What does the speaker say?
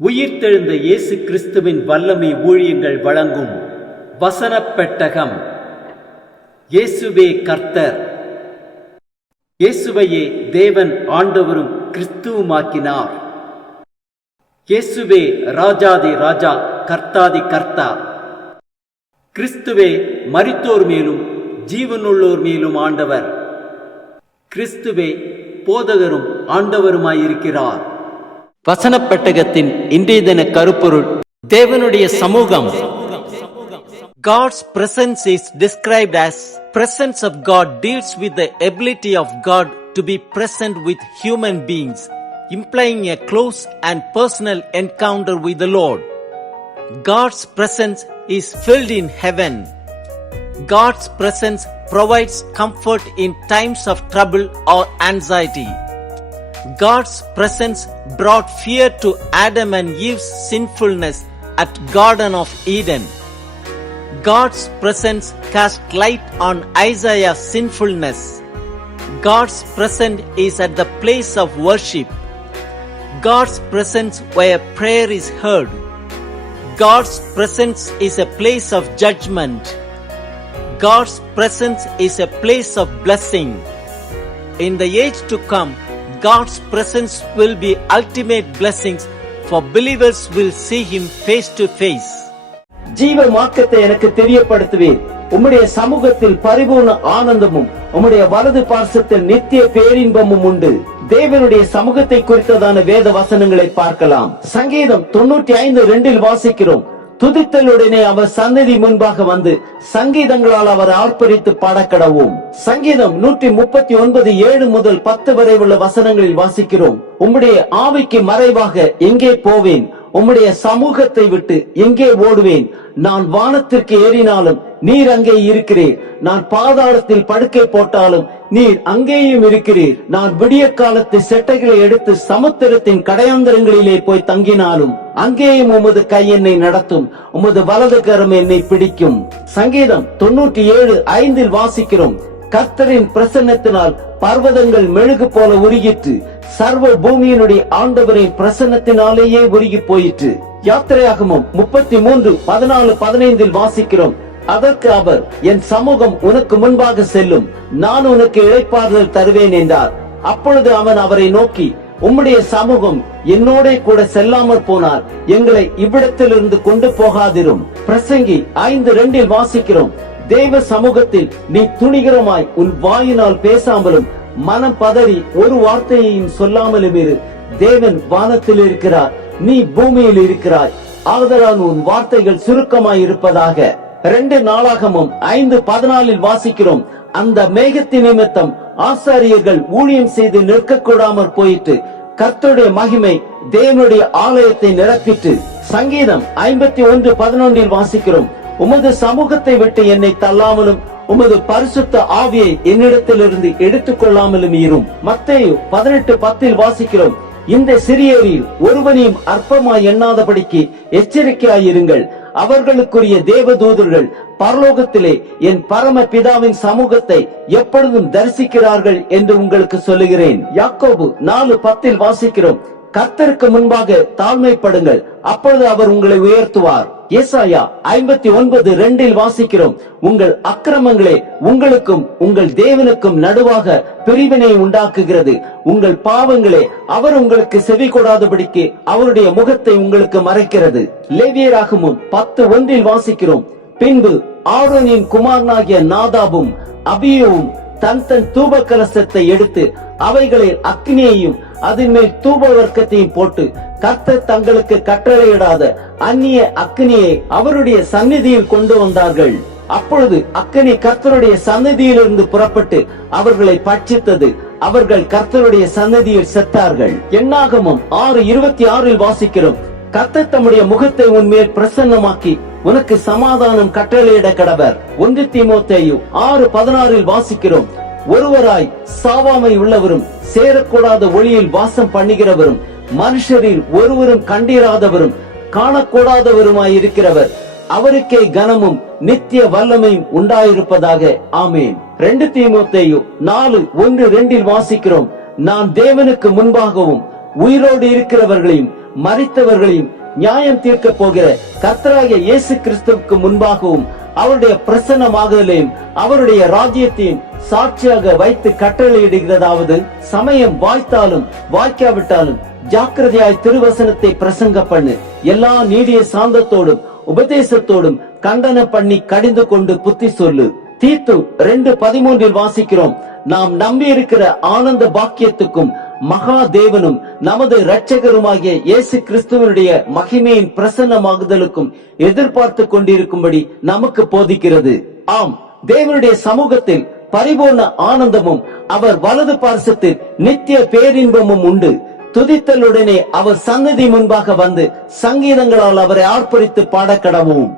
உயிர்த்தெழுந்த இயேசு கிறிஸ்துவின் வல்லமை ஊழியங்கள் வழங்கும் வசனப் பெட்டகம். இயேசுவே கர்த்தர். இயேசுவையே தேவன் ஆண்டவரும் கிறிஸ்துவுமாக்கினார். இயேசுவே ராஜாதி ராஜா, கர்த்தாதி கர்த்தா. கிறிஸ்துவே மரித்தோர் மேலும் ஜீவனுள்ளோர் மேலும் ஆண்டவர். கிறிஸ்துவே போதகரும் ஆண்டவருமாயிருக்கிறார். வசனப் பெட்டகத்தின் இன்றைய தின கருப்பொருள்: தேவனுடைய சமூகம். God's presence is described as presence of God deals with the ability of God to be present with human beings, implying a close and personal encounter with the Lord. God's presence is filled in heaven. God's presence provides comfort in times of trouble or anxiety. God's presence brought fear to Adam and Eve's sinfulness at Garden of Eden. God's presence cast light on Isaiah's sinfulness. God's presence is at the place of worship. God's presence where prayer is heard. God's presence is a place of judgment. God's presence is a place of blessing. In the age to come, God's presence will be ultimate blessings, for believers will see Him face to face. ஜீவ மார்க்கத்தை எனக்கு தெரியப்படுத்துவேன். உம்முடைய சமூகத்தில் பரிபூர்ண ஆனந்தமும் உம்முடைய வலது பார்சத்தில் நித்திய பேரின்பமும் உண்டு. தேவனுடைய சமூகத்தை குறித்ததான வேத வசனங்களை பார்க்கலாம். சங்கீதம் 95:2 வாசிக்கிறோம்: துதித்தலுடனே அவர் சந்நிதி முன்பாக வந்து சங்கீதங்களால் அவர் ஆர்ப்பரித்து பாடக்கடவும். சங்கீதம் 139:7 முதல் 10 வரை உள்ள வசனங்களில் வாசிக்கிறோம்: உம்முடைய ஆவிக்கு மறைவாக எங்கே போவேன்? உம்முடைய சமூகத்தை விட்டு எங்கே ஓடுவேன்? நான் வானத்திற்கு ஏறினாலும் நீர் அங்கே இருக்கிறீர். நான் பாதாளத்தில் படுக்கை போட்டாலும் நீர் அங்கேயும் இருக்கிறீர். நான் விடிய காலத்து செட்டைகளை எடுத்து சமுத்திரத்தின் கடையாந்தரங்களிலே போய் தங்கினாலும் அங்கேயும் உமது கை என்னை நடத்தும், உமது வலது கரம் என்னை பிடிக்கும். சங்கீதம் 97:5 வாசிக்கிறோம்: கர்த்தரின் பிரசன்னத்தினால் பர்வதங்கள் மெழுகு போல உருகிற்று, சர்வ பூமியினுடைய ஆண்டவரின் பிரசன்னத்தினாலேயே உருகி போயிற்று. யாத்திரையாகமம் 33:14-15 வாசிக்கிறோம்: அதற்கு அவர், என் சமூகம் உனக்கு முன்பாக செல்லும், நான் உனக்கு இளைப்பாறுதல் தருவேன் என்றார். அப்பொழுது அவன் அவரை நோக்கி, உம்முடைய சமூகம் என்னோட கூட செல்லாமற் போனார், எங்களை இவ்விடத்திலிருந்து கொண்டு போகாதிரும். பிரசங்கி 5:2 வாசிக்கிறோம்: தேவ சமூகத்தில் நீ துணிகரமாய் உன் வாயினால் பேசாமலும் மனம் பதறி ஒரு வார்த்தையையும் சொல்லாமலும் இரு. தேவன் வானத்தில் இருக்கிறார், நீ பூமியில் இருக்கிறாய், ஆதலால் உன் வார்த்தைகள் சுருக்கமாய் இருப்பதாக. 2 நாளாகமும் 5:14 வாசிக்கிறோம்: அந்த மேகத்தின் நிமித்தம் ஆசாரியர்கள் ஊழியம் செய்து நிற்க கூடாமற் போயிட்டு கர்த்தருடைய மகிமை தேவனுடைய ஆலயத்தை நிரப்பிட்டு. சங்கீதம் 51:11 வாசிக்கிறோம்: உமது சமூகத்தை விட்டு என்னை தள்ளாமலும் உமது பரிசுத்த ஆவியை என்னிடத்திலிருந்து எடுத்துக் கொள்ளாமலும் இரும். மத்தேயு 18:10 வாசிக்கிறோம்: இந்த சிறியரில் ஒருவனையும் அற்பமாய் எண்ணாதபடிக்கு எச்சரிக்கையாயிருங்கள். அவர்களுக்குரிய தேவதூதர்கள் பரலோகத்திலே என் பரம பிதாவின் சமூகத்தை எப்பொழுதும் தரிசிக்கிறார்கள் என்று உங்களுக்கு சொல்லுகிறேன். யாக்கோபு 4:10 வாசிக்கிறோம்: கர்த்தருக்கு முன்பாக தாழ்மைப்படுங்கள், அப்பொழுது அவர் உங்களை உயர்த்துவார். ஏசாயா 59:2 வாசிக்கிறோம்: உங்கள் அக்கிரமங்களே உங்களுக்கும் உங்கள் தேவனுக்கும் நடுவாக பிரிவினை உண்டாக்குகிறது, உங்கள் பாவங்களே அவர் உங்களுக்கு செவி கொடாதபடிக்கு அவருடைய முகத்தை உங்களுக்கு மறைக்கிறது. லேவியராகமம் 10:1 வாசிக்கிறோம்: பின்பு ஆரோனின் குமாரனாகிய நாதாபும் அபியூவும் தன் தூப கலசத்தை எடுத்து அவைகளில் அக்னியையும் அதன் மேல் தூப வர்க்கத்தையும் போட்டு கர்த்தர் தங்களுக்கு கட்டளையிடாத அந்நிய அக்னியை அவருடைய சந்நிதியில் கொண்டு வந்தார்கள். அப்பொழுது அக்னி கர்த்தருடைய சந்நிதியிலிருந்து புறப்பட்டு அவர்களை பட்சித்தது, அவர்கள் கர்த்தருடைய சந்நிதியில் செத்தார்கள். எண்ணாகமம் 6:26 வாசிக்கிறோம்: கர்த்தர் தம்முடைய முகத்தை உன்மேல் பிரசன்னமாக்கி உனக்கு சமாதானம் கட்டளையிட கடவர். 1 தீமோத்தேயு 6:16 வாசிக்கிறோம்: ஒருவராய் சாவாமை உள்ளவரும் சேரக்கூடாத ஒளியில் வாசம் பண்ணுகிறவரும் மனுஷரில் ஒருவரும் கண்டிராதவரும் காணக்கூடாதவருமாய் இருக்கிறவர், அவருக்கே கனமும் நித்திய வல்லமையும் உண்டாயிருப்பதாக. ஆமேன். 2 தீமோத்தேயு 4:1-2 வாசிக்கிறோம்: நான் தேவனுக்கு முன்பாகவும் உயிரோடு இருக்கிறவர்களையும் மரித்தவர்களையும் நியாயம் தீர்க்க போகிற கர்த்தராகிய இயேசு கிறிஸ்துவுக்கு முன்பாகவும் அவருடைய பிரசன்னமாகுதலையும் அவருடைய ராஜ்யத்தையும் சாட்சியாக வைத்து கட்டளையிடுகிறதாவது, சமயம் வாய்த்தாலும் வாய்க்காவிட்டாலும் ஜாக்கிரதையாய் திருவசனத்தை பிரசங்க பண்ணு. எல்லா நீடிய சாந்தத்தோடும் உபதேசத்தோடும் கண்டன பண்ணி கடிந்து கொண்டு புத்தி சொல்லு. தீத்து 2:13 வாசிக்கிறோம், நாம் நம்பி இருக்கிற ஆனந்த பாக்கியத்துக்கும் மகா தேவனும் நமது இரட்சகருமாகிய இயேசு கிறிஸ்துவனுடைய மகிமையின் பிரசன்னமாகுதலுக்கும் எதிர்பார்த்து கொண்டிருக்கும்படி நமக்கு போதிக்கிறது. ஆம், தேவனுடைய சமூகத்தில் பரிபூர்ண ஆனந்தமும் அவர் வலது பார்சத்தில் நித்திய பேரின்பமும் உண்டு. துதித்தலுடனே அவர் சந்நிதி முன்பாக வந்து சங்கீதங்களால் அவரை ஆர்ப்பரித்து பாடக்கடவும்.